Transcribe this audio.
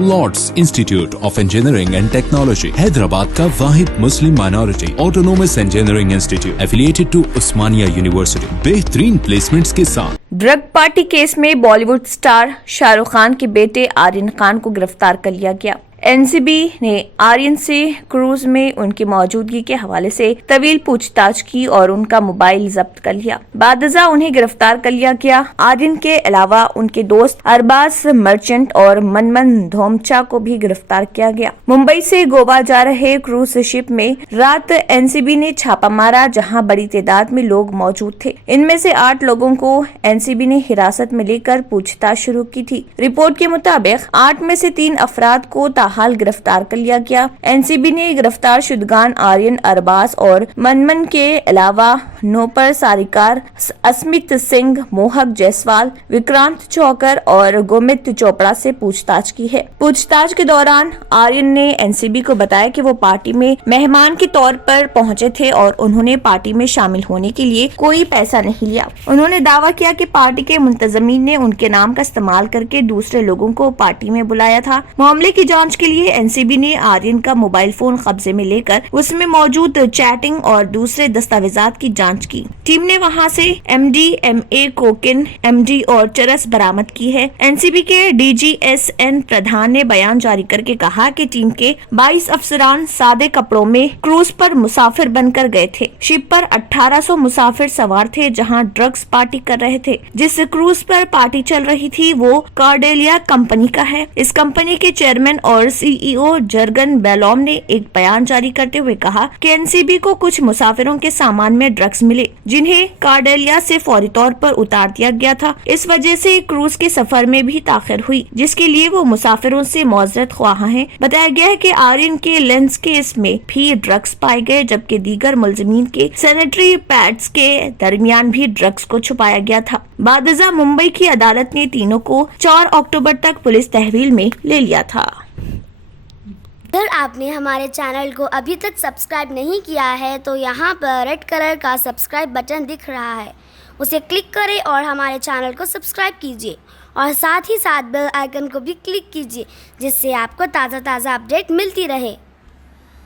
Lord's Institute of Engineering and Technology Hyderabad का वाहिद Muslim minority autonomous engineering institute affiliated to Osmania University बेहतरीन placements के साथ। ड्रग पार्टी केस में बॉलीवुड स्टार शाहरुख खान के बेटे आर्यन खान को गिरफ्तार कर लिया गया। एनसीबी ने आर्यन से क्रूज में उनकी मौजूदगी के हवाले से तवील पूछताछ की और उनका मोबाइल जब्त कर लिया। बादजा उन्हें गिरफ्तार कर लिया गया। आर्यन के अलावा उनके दोस्त अरबाज मर्चेंट और मनमन धोमचा को भी गिरफ्तार किया गया। मुंबई से गोवा जा रहे क्रूज शिप में रात एनसीबी ने छापा मारा, जहां बड़ी तादाद में लोग मौजूद थे। इनमें से 8 लोगों को एनसीबी ने हिरासत में लेकर पूछताछ शुरू की थी। रिपोर्ट के मुताबिक 8 में से 3 अफराद को हाल गिरफ्तार कर लिया गया। एनसीबी ने गिरफ्तार शुदगान आर्यन, अरबाज और मनमन के अलावा नोपर सारिकार, अस्मित सिंह, मोहक जायसवाल, विक्रांत चौकर और गोमित चोपड़ा से पूछताछ की है। पूछताछ के दौरान आर्यन ने एनसीबी को बताया कि वो पार्टी में मेहमान के तौर पर पहुंचे थे और उन्होंने पार्टी में शामिल होने के लिए कोई पैसा नहीं लिया। उन्होंने दावा किया कि पार्टी के मुंतजमीन ने उनके नाम का इस्तेमाल करके दूसरे लोगों को पार्टी में बुलाया था। मामले की जांच के लिए एनसीबी ने आर्यन का मोबाइल फोन कब्जे में लेकर उसमें मौजूद चैटिंग और दूसरे दस्तावेजात की जांच की। टीम ने वहां से MDMA, कोकेन, MD और चरस बरामद की है। एनसीबी के DGSN प्रधान ने बयान जारी करके कहा कि टीम के 22 अफसरान सादे कपड़ों में क्रूज पर मुसाफिर बनकर गए थे। शिप पर 1800 मुसाफिर सवार थे, जहां ड्रग्स पार्टी कर रहे थे। जिस क्रूज पर पार्टी चल रही थी वो कार्डेलिया कंपनी का है। इस कंपनी के चेयरमैन और CEO जर्गन बेलोम ने एक बयान जारी करते हुए कहा कि एनसीबी को कुछ मुसाफिरों के सामान में ड्रग्स मिले, जिन्हें कार्डेलिया से फौरी तौर पर उतार दिया गया था। इस वजह से क्रूज के सफर में भी ताखिर हुई, जिसके लिए वो मुसाफिरों से मौजरत ख्वाह हैं। बताया गया है कि आर्यन के लेंस केस में भी ड्रग्स पाए गए, जबकि दीगर मुलजिमीन के सैनिटरी पैड्स के दरमियान भी ड्रग्स को छुपाया गया था। बादजा मुंबई की अदालत ने तीनों को 4 अक्टूबर तक पुलिस तहवील में ले लिया था। अगर आपने हमारे चैनल को अभी तक सब्सक्राइब नहीं किया है तो यहाँ पर रेड कलर का सब्सक्राइब बटन दिख रहा है, उसे क्लिक करें और हमारे चैनल को सब्सक्राइब कीजिए और साथ ही साथ बेल आइकन को भी क्लिक कीजिए, जिससे आपको ताज़ा अपडेट मिलती रहे।